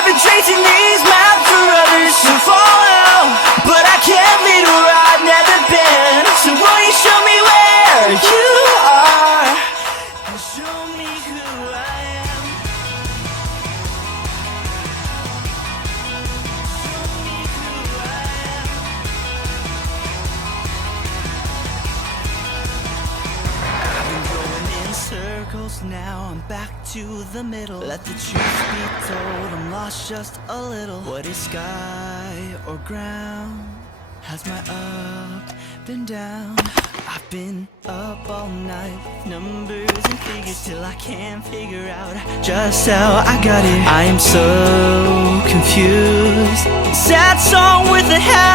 I've been chasing these maps for others to follow, but I can't lead where I've never been. So will you show me where you are, and show me who I am? I've been going in circles now, I'm back to the middle. Let the truth be told, I'm lost just a little. What is sky or ground? Has my up been down? I've been up all night with numbers and figures till I can't figure out just how I got here. I am so confused. Sad song with a hat